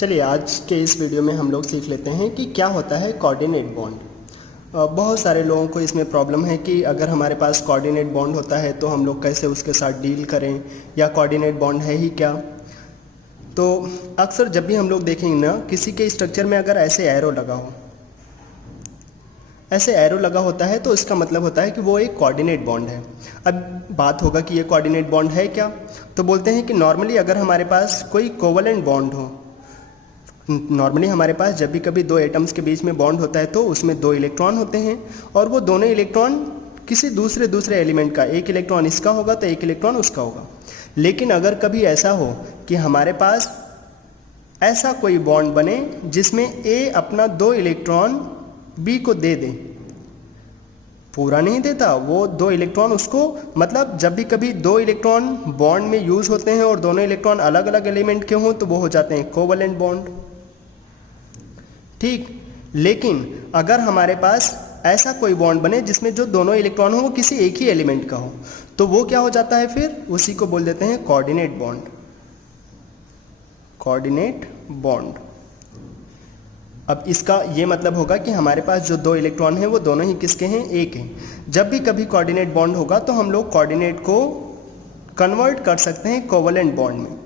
चलिए आज के इस वीडियो में हम लोग सीख लेते हैं कि क्या होता है कोऑर्डिनेट बॉन्ड। बहुत सारे लोगों को इसमें प्रॉब्लम है कि अगर हमारे पास कोऑर्डिनेट बॉन्ड होता है तो हम लोग कैसे उसके साथ डील करें, या कोऑर्डिनेट बॉन्ड है ही क्या। तो अक्सर जब भी हम लोग देखेंगे ना, किसी के स्ट्रक्चर में अगर ऐसे एरो लगा हो, ऐसे एरो लगा होता है तो इसका मतलब होता है कि वो एक कोऑर्डिनेट बॉन्ड है। अब बात होगा कि ये कोऑर्डिनेट बॉन्ड है क्या, तो बोलते हैं कि नॉर्मली अगर हमारे पास कोई कोवलेंट बॉन्ड हो, नॉर्मली हमारे पास जब भी कभी दो एटम्स के बीच में बॉन्ड होता है तो उसमें दो इलेक्ट्रॉन होते हैं और वो दोनों इलेक्ट्रॉन किसी दूसरे एलिमेंट का, एक इलेक्ट्रॉन इसका होगा तो एक इलेक्ट्रॉन उसका होगा। लेकिन अगर कभी ऐसा हो कि हमारे पास ऐसा कोई बॉन्ड बने जिसमें ए अपना दो इलेक्ट्रॉन बी को दे दे, पूरा नहीं देता, वो दो इलेक्ट्रॉन उसको, मतलब जब भी कभी दो इलेक्ट्रॉन बॉन्ड में यूज होते हैं और दोनों इलेक्ट्रॉन अलग अलग एलिमेंट के हों तो वो हो जाते हैं कोवलेंट बॉन्ड, ठीक। लेकिन अगर हमारे पास ऐसा कोई बॉन्ड बने जिसमें जो दोनों इलेक्ट्रॉन हो वो किसी एक ही एलिमेंट का हो, तो वो क्या हो जाता है, फिर उसी को बोल देते हैं कोऑर्डिनेट बॉन्ड। Coordinate bond. अब इसका ये मतलब होगा कि हमारे पास जो दो इलेक्ट्रॉन हैं वो दोनों ही किसके हैं, एक हैं। जब भी कभी कोऑर्डिनेट बॉन्ड होगा तो हम लोग कोऑर्डिनेट को कन्वर्ट कर सकते हैं कोवलेंट बॉन्ड में।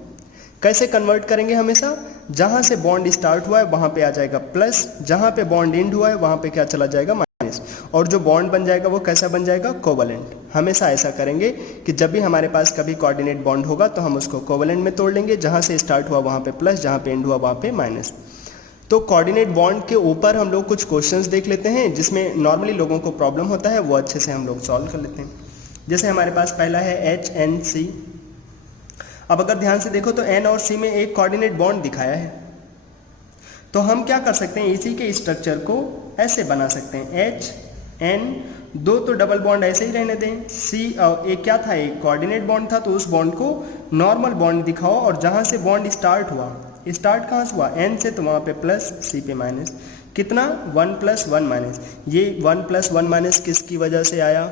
कैसे कन्वर्ट करेंगे, हमेशा जहां से बॉन्ड स्टार्ट हुआ है वहां पे आ जाएगा प्लस, जहां पे बॉन्ड एंड हुआ है वहां पे क्या चला जाएगा, माइनस, और जो बॉन्ड बन जाएगा वो कैसा बन जाएगा, कोवलेंट। हमेशा ऐसा करेंगे कि जब भी हमारे पास कभी कोऑर्डिनेट बॉन्ड होगा तो हम उसको कोवलेंट में तोड़ लेंगे, जहां से स्टार्ट हुआ वहां पे प्लस, जहां पे एंड हुआ वहां पे माइनस। तो कोऑर्डिनेट बॉन्ड के ऊपर हम लोग कुछ क्वेश्चंस देख लेते हैं जिसमें नॉर्मली लोगों को प्रॉब्लम होता है, वो अच्छे से हम लोग सॉल्व कर लेते हैं। जैसे हमारे पास पहला है HNC। अब अगर ध्यान से देखो तो N और C में एक कोऑर्डिनेट बॉन्ड दिखाया है, तो हम क्या कर सकते हैं, इसी के स्ट्रक्चर को ऐसे बना सकते हैं, HN, दो तो डबल बॉन्ड ऐसे ही रहने दें, C एक क्या था, एक कोऑर्डिनेट बॉन्ड था, तो उस बॉन्ड को नॉर्मल बॉन्ड दिखाओ और जहां से बॉन्ड स्टार्ट हुआ, स्टार्ट कहाँ से हुआ, N से, तो वहाँ पे प्लस, C पे माइनस, कितना 1 + 1 माइनस। ये 1 + 1 माइनस किसकी वजह से आया,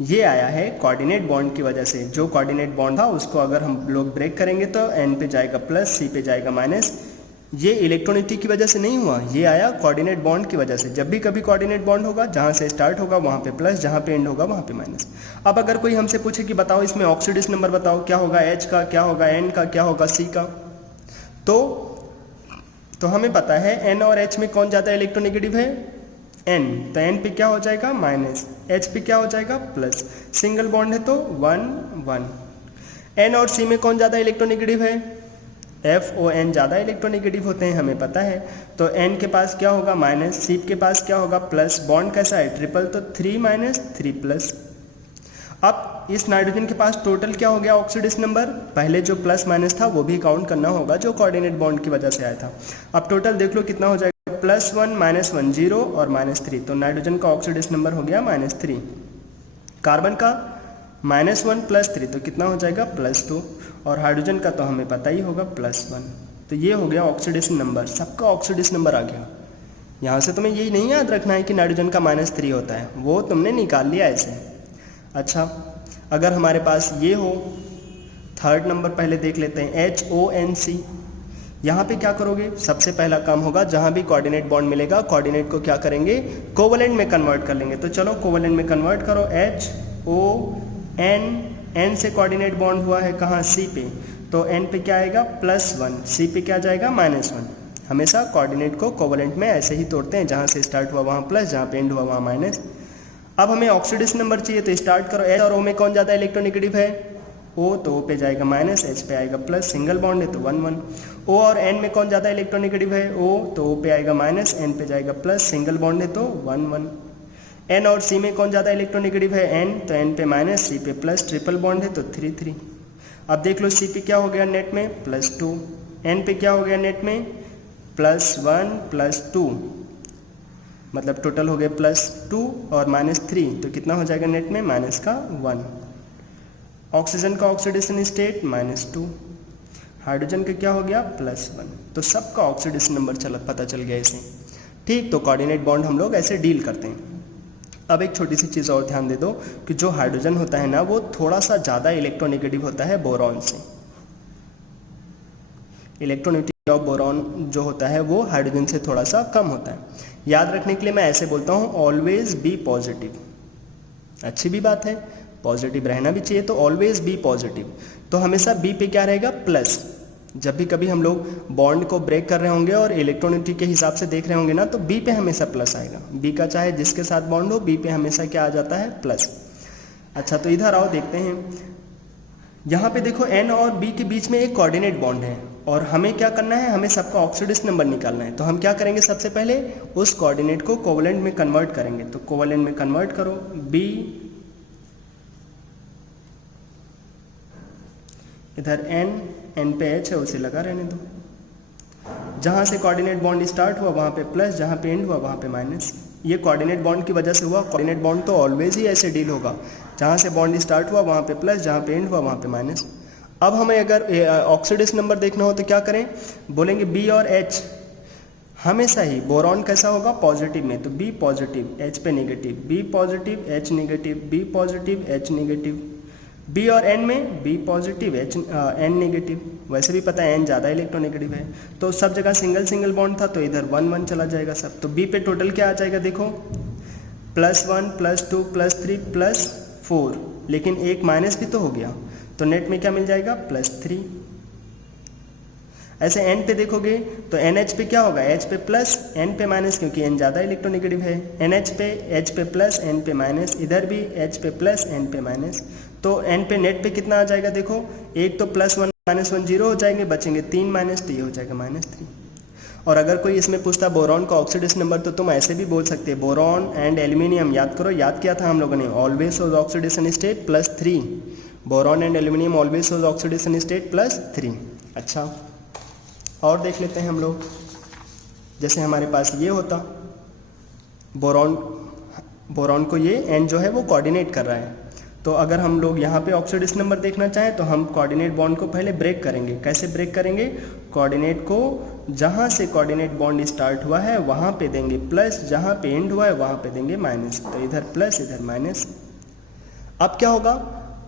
ये आया है कोऑर्डिनेट बॉन्ड की वजह से। जो कोऑर्डिनेट बॉन्ड था उसको अगर हम लोग ब्रेक करेंगे तो N पे जाएगा प्लस, C पे जाएगा माइनस। ये इलेक्ट्रॉनिटी की वजह से नहीं हुआ, ये आया कोऑर्डिनेट बॉन्ड की वजह से। जब भी कभी कोऑर्डिनेट बॉन्ड होगा जहाँ से स्टार्ट होगा वहाँ पे प्लस, जहाँ पे एंड होगा वहाँ पे माइनस। अब अगर कोई हमसे पूछे कि बताओ इसमें ऑक्सीडेशन नंबर बताओ, क्या होगा H का, क्या होगा N का, क्या होगा C का, तो हमें पता है N और H में कौन ज़्यादा इलेक्ट्रोनेगेटिव है, N, तो N पे क्या हो जाएगा माइनस, H पे क्या हो जाएगा प्लस, सिंगल बॉन्ड है तो 1 1। N और C में कौन ज़्यादा इलेक्ट्रोनेगेटिव है, F O N ज़्यादा इलेक्ट्रोनेगेटिव होते हैं, हमें पता है। तो N के पास क्या होगा माइनस, C के पास क्या होगा प्लस, बॉन्ड कैसा है ट्रिपल, तो 3 - 3 प्लस। अब इस नाइट्रोजन के पास टोटल क्या हो गया ऑक्सीडेशन नंबर, पहले जो प्लस माइनस था वो भी काउंट करना होगा जो कोऑर्डिनेट बॉन्ड की वजह से आया था। अब टोटल देख लो कितना हो जाएगा, +1 - 1 0 और -3, तो नाइट्रोजन का ऑक्सीडेशन नंबर हो गया -3। कार्बन का -1 + 3 तो कितना हो जाएगा +2, और हाइड्रोजन का तो हमें पता ही होगा +1। तो ये हो गया ऑक्सीडेशन नंबर, सबका ऑक्सीडेशन नंबर आ गया। यहाँ से तुम्हें यही नहीं याद रखना है कि नाइट्रोजन का -3 होता है, वो तुमने निकाल लिया ऐसे। अच्छा, अगर हमारे पास ये हो, थर्ड नंबर पहले देख लेते हैं, HONC। यहाँ पे क्या करोगे, सबसे पहला काम होगा जहाँ भी कोऑर्डिनेट बॉन्ड मिलेगा कोऑर्डिनेट को क्या करेंगे, कोवलेंट में कन्वर्ट कर लेंगे। तो चलो कोवलेंट में कन्वर्ट करो, HON, N से कोऑर्डिनेट बॉन्ड हुआ है कहाँ, C पे, तो N पे क्या आएगा +1, C पे क्या जाएगा -1। हमेशा कोऑर्डिनेट को कोवलेंट में ऐसे ही तोड़ते हैं, जहाँ से स्टार्ट हुआ वहाँ प्लस, जहाँ पे एंड हुआ वहाँ माइनस। अब हमें ऑक्सीडेशन नंबर चाहिए तो स्टार्ट करो, H और O में कौन ज़्यादा इलेक्ट्रोनेगेटिव है, O, तो O पे जाएगा माइनस, H पे आएगा प्लस, सिंगल बॉन्ड है तो 1 1। O और N में कौन ज़्यादा इलेक्ट्रोनेगेटिव है, O, तो O पे आएगा माइनस, N पे जाएगा प्लस, सिंगल बॉन्ड है तो 1 1। N और C में कौन ज़्यादा इलेक्ट्रोनेगेटिव है, N, तो N पे माइनस, C पे प्लस, ट्रिपल बॉन्ड है तो 3 3। अब देख लो C पे क्या हो गया नेट में +2, N पे क्या हो गया नेट में +1 + 2, मतलब टोटल हो गया +2 और -3, तो कितना हो जाएगा नेट में -1। ऑक्सीजन का ऑक्सीडेशन स्टेट -2, हाइड्रोजन का क्या हो गया +1। तो सबका ऑक्सीडेशन नंबर पता चल गया इसे, ठीक। तो कोऑर्डिनेट बॉन्ड हम लोग ऐसे डील करते हैं। अब एक छोटी सी चीज़ और ध्यान दे दो कि जो हाइड्रोजन होता है ना वो थोड़ा सा ज़्यादा इलेक्ट्रोनेगेटिव होता है बोरॉन से। इलेक्ट्रोनेगेटिव ऑफ बोरॉन जो होता है वो हाइड्रोजन से थोड़ा सा कम होता है। याद रखने के लिए मैं ऐसे बोलता हूँ, ऑलवेज बी पॉजिटिव। अच्छी भी बात है, पॉजिटिव रहना भी चाहिए, तो ऑलवेज बी पॉजिटिव। तो हमेशा बी पे क्या रहेगा, प्लस। जब भी कभी हम लोग बॉन्ड को ब्रेक कर रहे होंगे और इलेक्ट्रोनिटी के हिसाब से देख रहे होंगे ना, तो बी पे हमेशा प्लस आएगा। बी का चाहे जिसके साथ बॉन्ड हो, बी पे हमेशा क्या आ जाता है, प्लस। अच्छा, तो इधर आओ देखते हैं। यहाँ पे देखो एन और बी के बीच में एक कोऑर्डिनेट बॉन्ड है और हमें क्या करना है, हमें सबका ऑक्सीडेशन नंबर निकालना है। तो हम क्या करेंगे, सबसे पहले उस कोऑर्डिनेट को कोवेलेंट में कन्वर्ट करेंगे। तो कोवेलेंट में कन्वर्ट करो, बी इधर एन पे एच है उसे लगा रहने दो। जहाँ से कोऑर्डिनेट बॉन्ड स्टार्ट हुआ वहाँ पे प्लस, जहाँ पे एंड हुआ वहाँ पे माइनस। ये कोऑर्डिनेट बॉन्ड की वजह से हुआ। कोऑर्डिनेट बॉन्ड तो ऑलवेज ही ऐसे डील होगा, जहाँ से बॉन्ड स्टार्ट हुआ वहाँ पे प्लस, जहाँ पे एंड हुआ वहाँ पे माइनस। अब हमें अगर ऑक्सीडेशन नंबर देखना हो तो क्या करें, बोलेंगे बी और एच हमेशा ही बोरॉन कैसा होगा, पॉजिटिव में, तो बी पॉजिटिव एच पे negative, B positive H negative, B positive H negative. B और एन में B positive H N negative. वैसे भी पता है एन ज़्यादा इलेक्ट्रोनेगेटिव है, तो सब जगह सिंगल सिंगल बॉन्ड था, तो इधर 1 1 चला जाएगा सब। तो बी पे टोटल क्या आ जाएगा, देखो +1 +2 +3 +4, लेकिन एक माइनस भी तो हो गया, तो नेट में क्या मिल जाएगा, +3। ऐसे एन पे देखोगे तो एन एच पे क्या होगा, एच पे प्लस एन पे माइनस, क्योंकि एन ज़्यादा इलेक्ट्रोनेगेटिव है। एन एच पे प्लस एन पे माइनस, इधर भी एच पे प्लस एन पे माइनस। तो एन पे नेट पे कितना आ जाएगा, देखो एक तो +1 -1 0 हो जाएंगे, बचेंगे 3 माइनस, तो ये हो जाएगा -3। और अगर कोई इसमें पूछता बोरॉन का ऑक्सीडेशन नंबर, तो तुम ऐसे भी बोल सकते हैं, बोरॉन एंड एल्यूमिनियम। याद करो, याद किया था हम लोगों ने, always shows oxidation state +3। Boron and aluminium always shows oxidation state +3। अच्छा, और देख लेते हैं हम लोग। जैसे हमारे पास ये होता बोरॉन को ये एन जो है वो कोऑर्डिनेट कर रहा है, तो अगर हम लोग यहाँ पे ऑक्सीडेशन नंबर देखना चाहें तो हम कोऑर्डिनेट बॉन्ड को पहले ब्रेक करेंगे। कैसे ब्रेक करेंगे, कोऑर्डिनेट को जहाँ से कोऑर्डिनेट बॉन्ड स्टार्ट हुआ है वहाँ पे देंगे प्लस, जहाँ पे एंड हुआ है वहाँ पे देंगे माइनस। तो इधर प्लस इधर माइनस। अब क्या होगा,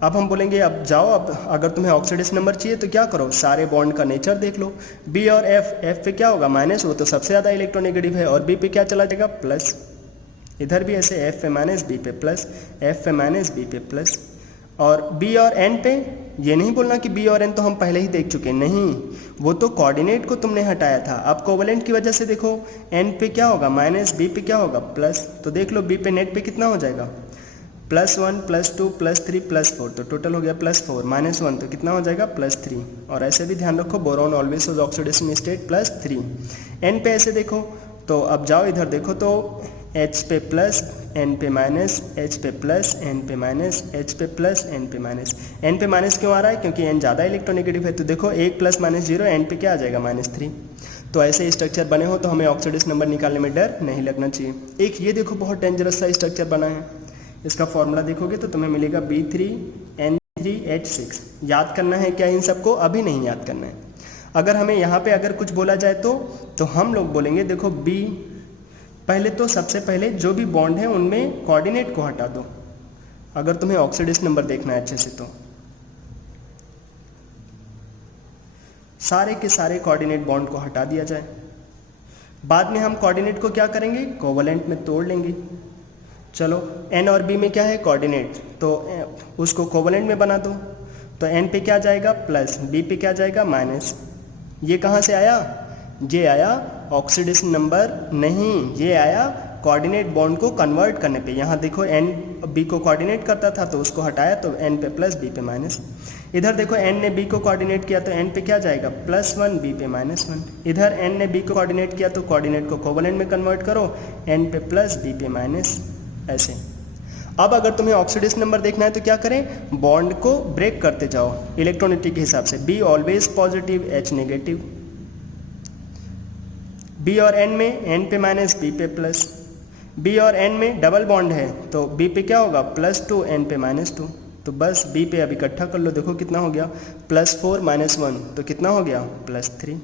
अब हम बोलेंगे अब जाओ, अब अगर तुम्हें ऑक्सीडेशन नंबर चाहिए तो क्या करो, सारे बॉन्ड का नेचर देख लो। बी और एफ पे क्या होगा, माइनस, वो तो सबसे ज़्यादा इलेक्ट्रोनेगेटिव है, और बी पे क्या चला जाएगा, प्लस। इधर भी ऐसे एफ पे माइनस बी पे प्लस, एफ पे माइनस बी पे प्लस। और बी और एन पे ये नहीं बोलना कि बी और एन तो हम पहले ही देख चुके, नहीं, वो तो कोऑर्डिनेट को तुमने हटाया था। अब कोवेलेंट की वजह से देखो, एन पे क्या होगा माइनस, बी पे क्या होगा प्लस। तो देख लो बी पे नेट पे कितना हो जाएगा, +1 +2 +3 +4, तो टोटल हो गया +4, -1 तो कितना हो जाएगा, +3। और ऐसे भी ध्यान रखो, boron always shows oxidation state +3। N पे ऐसे देखो, तो अब जाओ इधर देखो, तो H पे प्लस N पे माइनस, H पे प्लस N पे माइनस, H पे प्लस N पे माइनस। N पे माइनस क्यों आ रहा है, क्योंकि N ज़्यादा इलेक्ट्रोनेगेटिव है। तो देखो 1 + -0 N पे क्या आ जाएगा, -3। तो ऐसे स्ट्रक्चर बने हो तो हमें ऑक्सीडेशन नंबर निकालने में डर नहीं लगना चाहिए। एक ये देखो बहुत डेंजरस सा स्ट्रक्चर बना है, इसका फॉर्मूला देखोगे तो तुम्हें मिलेगा B3N3H6। याद करना है क्या इन सबको, अभी नहीं याद करना है। अगर हमें यहाँ पे अगर कुछ बोला जाए तो हम लोग बोलेंगे, देखो B, पहले तो सबसे पहले जो भी बॉन्ड है उनमें कोऑर्डिनेट को हटा दो, अगर तुम्हें ऑक्सीडेशन नंबर देखना है अच्छे से। तो सारे के सारे कोऑर्डिनेट बॉन्ड को हटा दिया जाए। बाद में हम कोऑर्डिनेट को क्या करेंगे, कोवेलेंट में तोड़ लेंगे। चलो N और B में क्या है, कोऑर्डिनेट, तो उसको कोवेलेंट में बना दो। तो N पे क्या जाएगा प्लस, B पे क्या जाएगा माइनस। ये कहाँ से आया, ये आया ऑक्सीडेशन नंबर नहीं, ये आया कोऑर्डिनेट बॉन्ड को कन्वर्ट करने पे। यहाँ देखो N B को कोऑर्डिनेट करता था तो उसको हटाया, तो N पे प्लस B पे माइनस। इधर देखो N ने B को कोऑर्डिनेट किया तो N पे क्या जाएगा, +1 B पे -1। इधर N ने B को कोऑर्डिनेट किया तो कोऑर्डिनेट को कोवेलेंट में कन्वर्ट करो, N पे प्लस B पे माइनस, ऐसे। अब अगर तुम्हें ऑक्सीडेशन नंबर देखना है तो क्या करें, बॉन्ड को ब्रेक करते जाओ इलेक्ट्रोनेटिक के हिसाब से। B always positive, H negative. B और N में N पे माइनस B पे प्लस। B और N में डबल बॉन्ड है तो B पे क्या होगा, +2 N पे -2। तो बस B पे अब इकट्ठा कर लो, देखो कितना हो गया, +4 -1 तो कितना हो गया, +3।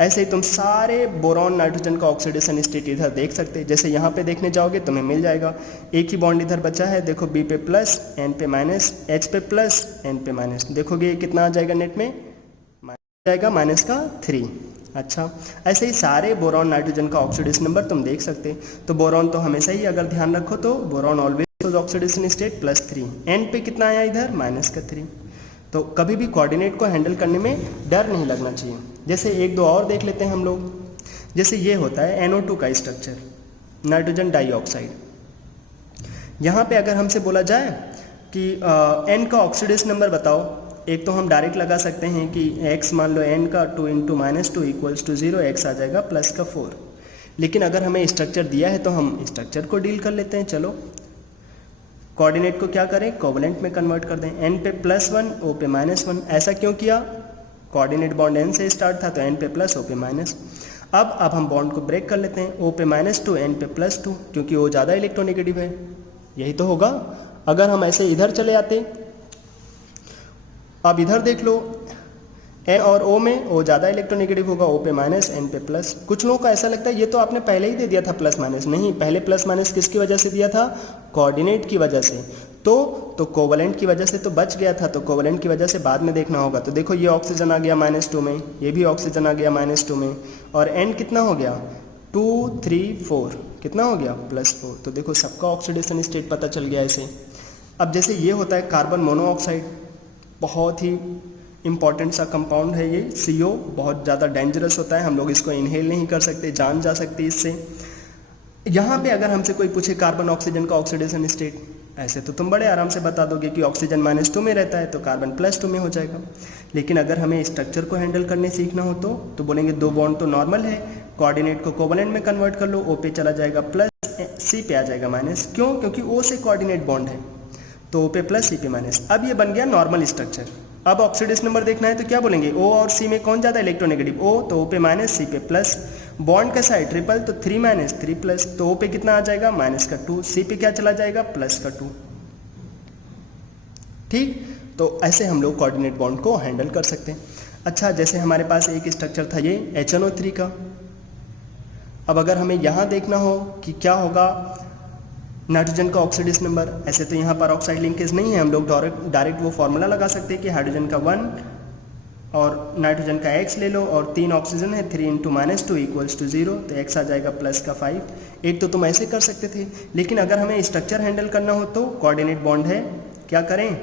ऐसे ही तुम सारे बोरॉन नाइट्रोजन का ऑक्सीडेशन स्टेट इधर देख सकते हैं। जैसे यहाँ पे देखने जाओगे तुम्हें मिल जाएगा, एक ही बॉन्ड इधर बचा है, देखो B पे प्लस N पे माइनस, H पे प्लस N पे माइनस। देखोगे कितना आ जाएगा नेट में, जाएगा -3। अच्छा, ऐसे ही सारे बोरॉन नाइट्रोजन का ऑक्सीडेशन नंबर तुम देख सकते। तो बोरॉन तो हमेशा ही अगर ध्यान रखो तो boron always oxidation state +3। N पे कितना आया इधर -3। तो कभी भी कोऑर्डिनेट को हैंडल करने में डर नहीं लगना चाहिए। जैसे एक दो और देख लेते हैं हम लोग। जैसे ये होता है NO2 का स्ट्रक्चर, नाइट्रोजन डाइऑक्साइड। यहाँ पे अगर हमसे बोला जाए कि N का ऑक्सीडेशन नंबर बताओ, एक तो हम डायरेक्ट लगा सकते हैं कि x मान लो N का 2 × -2 = 0, x आ जाएगा +4। लेकिन अगर हमें स्ट्रक्चर दिया है तो हम स्ट्रक्चर को डील कर लेते हैं। चलो कोऑर्डिनेट को क्या करें, कोवलेंट में कन्वर्ट कर दें। N पे +1, O पे -1। ऐसा क्यों किया, कोऑर्डिनेट बॉन्ड N से स्टार्ट था तो N पे प्लस, O पे माइनस। अब हम बॉन्ड को ब्रेक कर लेते हैं। O पे -2, N पे +2, क्योंकि O ज़्यादा इलेक्ट्रोनेगेटिव है, यही तो होगा। अगर हम ऐसे इधर चले आते, अब इधर देख लो, N और O में O ज़्यादा इलेक्ट्रोनेगेटिव होगा, O पे माइनस, N पे प्लस। कुछ लोगों को ऐसा लगता है ये तो आपने पहले ही दे दिया था प्लस माइनस। नहीं, पहले प्लस माइनस किसकी वजह से दिया था, कोऑर्डिनेट की वजह से। तो कोवलेंट की वजह से तो बच गया था, तो कोवलेंट की वजह से बाद में देखना होगा। तो देखो ये ऑक्सीजन आ गया -2 में, ये भी ऑक्सीजन आ गया -2 में, और N कितना हो गया 2, 3, 4, कितना हो गया +4। तो देखो सबका ऑक्सीडेशन स्टेट पता चल गया ऐसे। अब जैसे ये होता है कार्बन मोनोऑक्साइड, बहुत ही इम्पॉर्टेंट सा कंपाउंड है ये। CO बहुत ज़्यादा डेंजरस होता है, हम लोग इसको इनहेल नहीं कर सकते, जान जा सकती इससे। यहाँ पे अगर हमसे कोई पूछे कार्बन ऑक्सीजन का ऑक्सीडेशन स्टेट, ऐसे तो तुम बड़े आराम से बता दोगे कि ऑक्सीजन -2 में रहता है तो कार्बन +2 में हो जाएगा। लेकिन अगर हमें स्ट्रक्चर को हैंडल करने सीखना हो तो बोलेंगे दो बॉन्ड तो नॉर्मल है, कोऑर्डिनेट को कोवलेंट में कन्वर्ट कर लो, O पे चला जाएगा प्लस, C पे आ जाएगा माइनस। क्यों, क्योंकि O से कोऑर्डिनेट बॉन्ड है, तो O पे प्लस, C पे माइनस। अब ये बन गया नॉर्मल स्ट्रक्चर। अब ऑक्सीडेशन नंबर देखना है तो क्या बोलेंगे, O और C में कौन ज़्यादा इलेक्ट्रोनेगेटिव, O, तो O पे माइनस, C पे प्लस। बॉन्ड कैसा है, ट्रिपल, तो 3 - 3 प्लस, तो O पे कितना आ जाएगा -2, C पे क्या चला जाएगा +2। ठीक, तो ऐसे हम लोग कोऑर्डिनेट बॉन्ड को हैंडल कर सकते हैं। अच्छा, जैसे हमारे पास एक स्ट्रक्चर था ये HNO3 का। अब अगर हमें यहाँ देखना हो कि क्या होगा नाइट्रोजन का ऑक्सीडेशन नंबर, ऐसे तो यहाँ पर ऑक्साइड लिंकेज नहीं है, हम लोग डायरेक्ट वो फॉर्मूला लगा सकते हैं कि हाइड्रोजन का 1 और नाइट्रोजन का x ले लो, और 3 ऑक्सीजन है, 3 × -2 = 0, तो x आ जाएगा +5। एक तो तुम ऐसे कर सकते थे, लेकिन अगर हमें स्ट्रक्चर हैंडल करना हो तो कोऑर्डिनेट बॉन्ड है, क्या करें,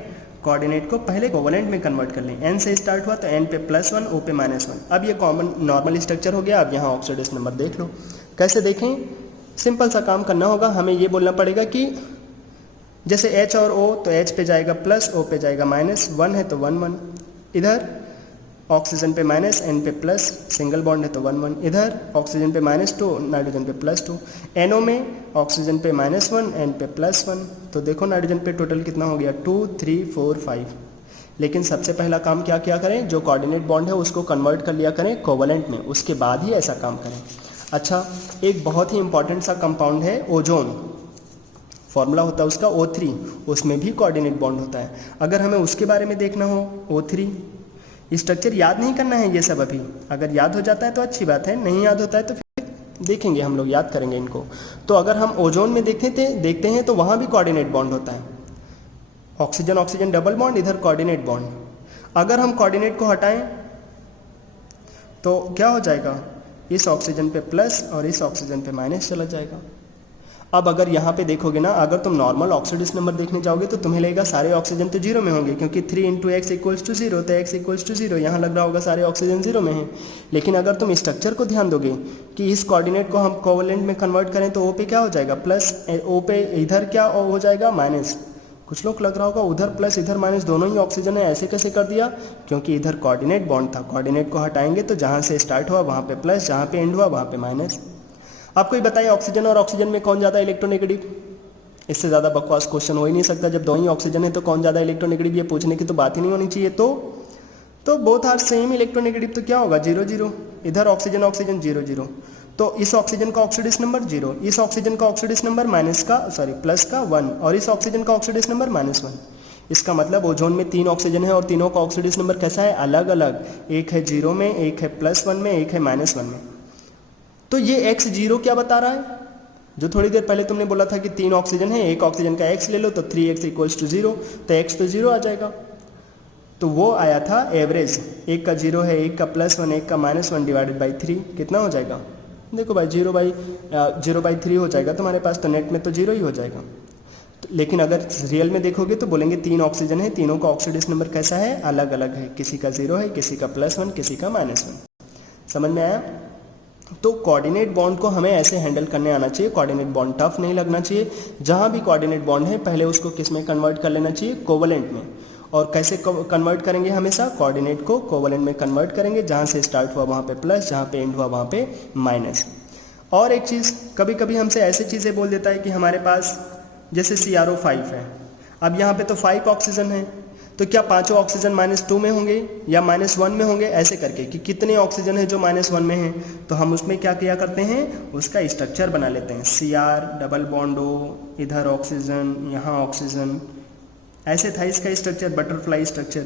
कोऑर्डिनेट को पहले कोवलेंट में कन्वर्ट कर लें। N से स्टार्ट हुआ तो N पे +1, O पे -1। अब ये कॉमन नॉर्मल स्ट्रक्चर हो गया। अब यहाँ ऑक्सीडेशन नंबर देख लो, कैसे देखें, सिंपल सा काम करना होगा। हमें ये बोलना पड़ेगा कि जैसे H और O, तो H पे जाएगा प्लस, O पे जाएगा माइनस, 1 है तो 1, 1, इधर ऑक्सीजन पे माइनस, N पे प्लस, सिंगल बॉन्ड है तो 1, 1, इधर ऑक्सीजन पे -2, नाइट्रोजन पे +2, NO में ऑक्सीजन पे -1, N पे +1। तो देखो नाइट्रोजन पे टोटल कितना हो गया 2, 3, 4, 5। लेकिन सबसे पहला काम क्या किया करें, जो कोऑर्डिनेट बॉन्ड है उसको कन्वर्ट कर लिया करें कोवलेंट में, उसके बाद ही ऐसा काम करें। अच्छा, एक बहुत ही इंपॉर्टेंट सा कंपाउंड है ओजोन, फॉर्मूला होता है उसका O3, उसमें भी कोऑर्डिनेट बॉन्ड होता है। अगर हमें उसके बारे में देखना हो, O3 स्ट्रक्चर याद नहीं करना है ये सब अभी, अगर याद हो जाता है तो अच्छी बात है, नहीं याद होता है तो फिर देखेंगे, हम लोग याद करेंगे इनको। तो अगर हम ओजोन में देखते हैं तो वहाँ भी कोऑर्डिनेट बॉन्ड होता है, ऑक्सीजन ऑक्सीजन डबल बॉन्ड, इधर कोऑर्डिनेट बॉन्ड। अगर हम कोऑर्डिनेट को हटाएं तो क्या हो जाएगा, इस ऑक्सीजन पे प्लस और इस ऑक्सीजन पे माइनस चला जाएगा। अब अगर यहाँ पे देखोगे ना, अगर तुम नॉर्मल ऑक्सीडेशन नंबर देखने जाओगे तो तुम्हें लगेगा सारे ऑक्सीजन तो 0 में होंगे, क्योंकि 3 × x = 0, तो x = 0, यहाँ लग रहा होगा सारे ऑक्सीजन 0 में हैं। लेकिन अगर तुम स्ट्रक्चर को ध्यान दोगे कि इस कोऑर्डिनेट को हम कोवलेंट में कन्वर्ट करें तो O पे क्या हो जाएगा प्लस, O पे इधर क्या हो जाएगा माइनस। कुछ लोग लग रहा होगा उधर प्लस इधर माइनस दोनों ही ऑक्सीजन है, ऐसे कैसे कर दिया, क्योंकि इधर कोऑर्डिनेट बॉन्ड था। कोऑर्डिनेट को हटाएंगे तो जहाँ से स्टार्ट हुआ वहाँ पे प्लस, जहाँ पे एंड हुआ वहाँ पे माइनस। आप कोई बताइए ऑक्सीजन और ऑक्सीजन में कौन ज़्यादा इलेक्ट्रोनेगेटिव, इससे ज़्यादा बकवास क्वेश्चन हो ही नहीं सकता। जब दोनों ही ऑक्सीजन है तो कौन ज़्यादा इलेक्ट्रोनेगेटिव, ये पूछने की तो बात ही नहीं होनी चाहिए। तो बोथ आर सेम इलेक्ट्रोनेगेटिव, तो क्या होगा 0, 0, इधर ऑक्सीजन ऑक्सीजन 0, 0, तो इस ऑक्सीजन का ऑक्सीडेशन नंबर 0, इस ऑक्सीजन का ऑक्सीडेशन नंबर प्लस का 1, और इस ऑक्सीजन का ऑक्सीडेशन नंबर -1। इसका मतलब ओजोन में 3 ऑक्सीजन है और तीनों का ऑक्सीडेशन नंबर कैसा है, अलग अलग, एक है 0 में, एक है +1 में, एक है -1 में। तो ये x0 क्या बता रहा है, जो थोड़ी देर पहले तुमने बोला था कि 3 ऑक्सीजन है, एक ऑक्सीजन का x ले लो तो 3x = 0, तो x तो 0 आ जाएगा। तो वो आया था एवरेज, एक का 0 है, एक का +1, एक का -1 डिवाइडेड बाई 3 कितना हो जाएगा? देखो भाई 0/3 हो जाएगा तुम्हारे पास, तो नेट में तो 0 ही हो जाएगा। लेकिन अगर रियल में देखोगे तो बोलेंगे 3 ऑक्सीजन है, तीनों का ऑक्सीडेशन नंबर कैसा है? अलग अलग है, किसी का 0 है, किसी का +1, किसी का -1। समझ में आया? तो कोऑर्डिनेट बॉन्ड को हमें ऐसे हैंडल करने आना चाहिए। कोऑर्डिनेट बॉन्ड टफ नहीं लगना चाहिए। जहाँ भी कोऑर्डिनेट बॉन्ड है पहले उसको किस में कन्वर्ट कर लेना चाहिए? कोवलेंट में। और कैसे कन्वर्ट करेंगे? हमेशा कोऑर्डिनेट को कोवलेंट में कन्वर्ट करेंगे, जहाँ से स्टार्ट हुआ वहाँ पे प्लस, जहाँ पे एंड हुआ वहाँ पे माइनस। और एक चीज़, कभी कभी हमसे ऐसी चीज़ें बोल देता है कि हमारे पास जैसे CrO5 है, अब यहाँ पे तो 5 ऑक्सीजन है, तो क्या पांचों ऑक्सीजन -2 में होंगे या -1 में होंगे? ऐसे करके कि कितने ऑक्सीजन है जो -1 में है, तो हम उसमें क्या किया करते हैं? उसका स्ट्रक्चर बना लेते हैं। Cr डबल बॉन्ड O, इधर ऑक्सीजन, यहाँ ऑक्सीजन, ऐसे था इसका स्ट्रक्चर, बटरफ्लाई स्ट्रक्चर।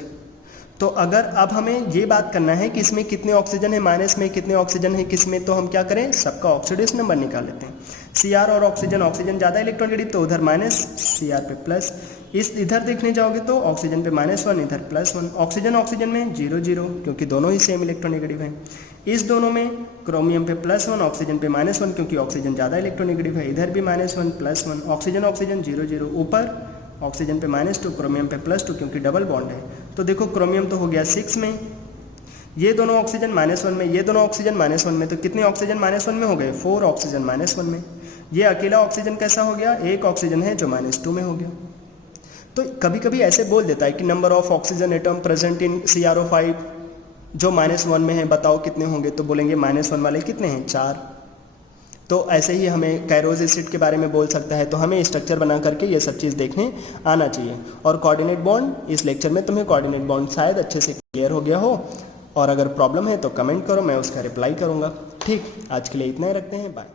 तो अगर अब हमें ये बात करना है कि इसमें कितने ऑक्सीजन है, माइनस में कितने ऑक्सीजन है किस में, तो हम क्या करें? सबका ऑक्सीडेशन नंबर निकाल लेते हैं। Cr और ऑक्सीजन ज़्यादा इलेक्ट्रॉन तो उधर माइनस, Cr पे प्लस। इस इधर देखने जाओगे तो ऑक्सीजन पे -1, इधर +1। ऑक्सीजन में 0 0, क्योंकि दोनों ही सेम इलेक्ट्रोनेगेटिव हैं। इस दोनों में क्रोमियम पे +1, ऑक्सीजन पे -1, क्योंकि ऑक्सीजन ज़्यादा इलेक्ट्रोनेगेटिव है। इधर भी -1 +1, ऑक्सीजन 0 0। ऊपर ऑक्सीजन पे -2, क्रोमियम पे +2, क्योंकि डबल बॉन्ड है। तो देखो क्रोमियम तो हो गया 6 में, ये दोनों ऑक्सीजन -1 में, ये दोनों ऑक्सीजन -1 में, तो कितने ऑक्सीजन -1 में हो गए? 4 ऑक्सीजन -1 में। ये अकेला ऑक्सीजन कैसा हो गया? एक ऑक्सीजन है जो -2 में हो गया। तो कभी कभी ऐसे बोल देता है कि number of oxygen atom present in CrO5 जो -1 में है, बताओ कितने होंगे? तो बोलेंगे -1 वाले कितने हैं? 4। तो ऐसे ही हमें कैरोज एसिड के बारे में बोल सकता है। तो हमें स्ट्रक्चर बना करके ये सब चीज़ देखने आना चाहिए। और कोऑर्डिनेट बॉन्ड, इस लेक्चर में तुम्हें कोऑर्डिनेट बॉन्ड शायद अच्छे से क्लियर हो गया हो, और अगर प्रॉब्लम है तो कमेंट करो, मैं उसका रिप्लाई करूँगा। ठीक, आज के लिए इतना ही रखते हैं, बाय।